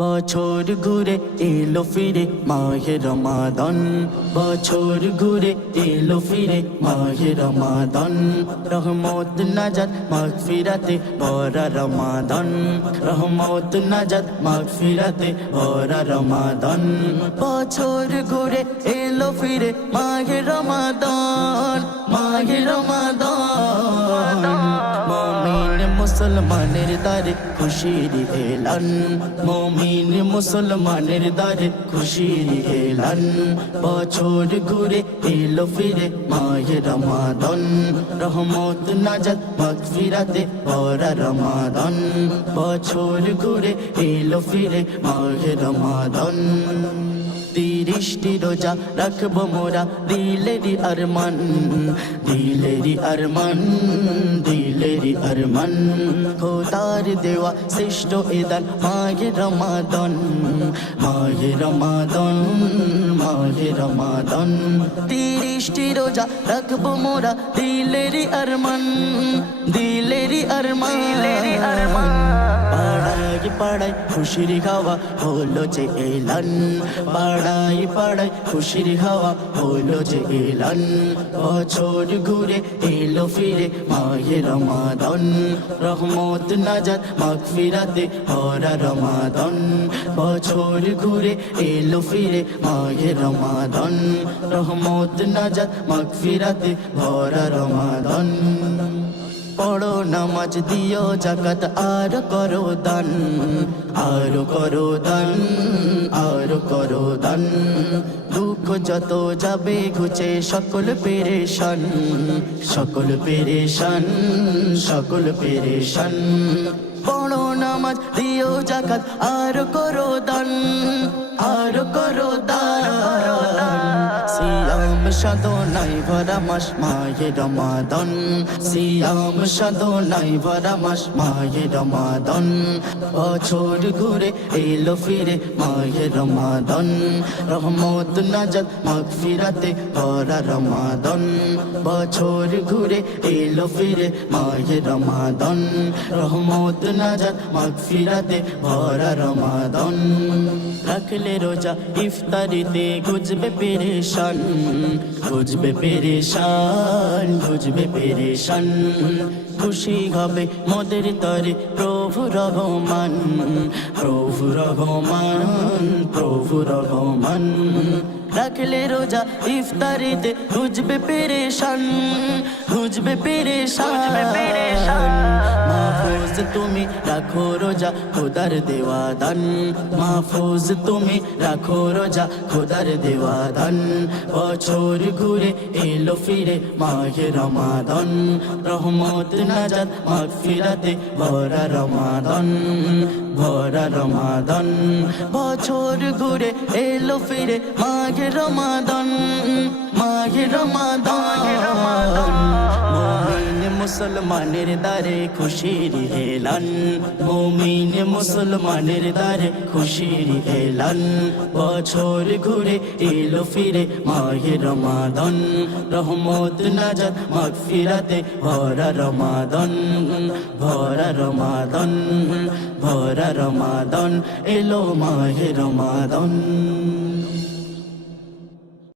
বছর ঘুরে এলো ফিরে মাহে রমাদান, বছর ঘুরে এলো ফিরে মাহে রমাদান। রহমত নাজাত মাগফিরাতে ভরা রমাদান, রহমত নাজাত মাগফিরাতে ভরা রমাদান। বছর ঘুরে এলো ফিরে মাহে রমাদান, মাহে রমাদান। মুমিন মুসলমানের দারে খুশির এলান, মুমিন মুসলমানের দারে খুশির এলান। বছর ঘুরে এলো ফিরে মাহে রমাদান, রহমত নাজাত মাগফিরাতে ভরা রমাদান। বছর ঘুরে এলো ফিরে মাহে রমাদান। 30টি রোজা রাখবো মোরা দিলেরি আরমান, দিলেরি আরমান, দিলেরি আরমান। খোদার দেওয়া শ্রেষ্ঠ এদান মাহে রমাদান, মাহে রমাদান, মাহে রমাদান। 30টি রোজা রাখবো মোরা দিলেরি আরমান, দিলেরি আরমান, দিলেরি আরমান। পাড়ায় পাড়ায় খুশির হাওয়া হলো যে এলান, পাড়ায় পাড়ায় খুশির হাওয়া হলো যে এলান। বছর ঘুরে এলো ফিরে মাহে রমাদান, রহমত নাজাত মাগফিরাতে ভরা রমাদান। বছর ঘুরে এলো ফিরে মাহে রমাদান, রহমত নাজাত মাগফিরাতে ভরা রমাদান। পড়ো নামাজ দিও জাকাত আর করো দান, আর করো দান, আর করো দান। দুঃখ যত যাবে ঘুচে সকল পেরেশান, সকল পেরেশান, সকল পেরেশান। পড়ো নামাজ দিও জাকাত আর করো দান, আর করো দান। সিয়াম সাধনায় ভরা মাস মাহে রমাদান, সিয়াম সাধনায় ভরা মাস মাহে রমাদান। বছর ঘুরে এলো ফিরে মাহে রমাদান, রহমত নাজাত মাগফিরাতে ভরা রমাদান। বছর ঘুরে এলো ফিরে মাহে রমাদান, রহমত নাজাত মাগফিরাতে ভরা রমাদান। রাখলে রোজা ইফতারিতে গুজবে পেরেশান, গুজবে পেরেশান, গুজবে পেরেশান। খুশি হবে মোদের তরে প্রভু রহমান, প্রভু রহমান, প্রভু রহমান। রাখলে রোজা ইফতারিতে গুজবে পেরেশান, গুজবে পেরেশান। মাহফুজ তুমি রাখো রোজা খোদার দেওয়া দান, মাহফুজ তুমি রাখো রোজা খোদার দেওয়া দান। বছর ঘুরে এলো ফিরে মাহে রমাদান, রহমত নাজাত মাগফিরাতে ভরা রমাদান, ভরা রমাদান। বছর ঘুরে এলো ফিরে মাহে রমাদান, মাহে রমাদান। মুমিন মুসলমানের দারে খুশির এলান, মুমিন মুসলমানের দারে খুশির এলান। বছর ঘুরে এলো ফিরে মাহে রমাদান, রহমত নাজাত মাগফিরাতে ভরা রমাদান, ভরা রমাদান, ভরা রমাদান। এলো মাহে রমাদান।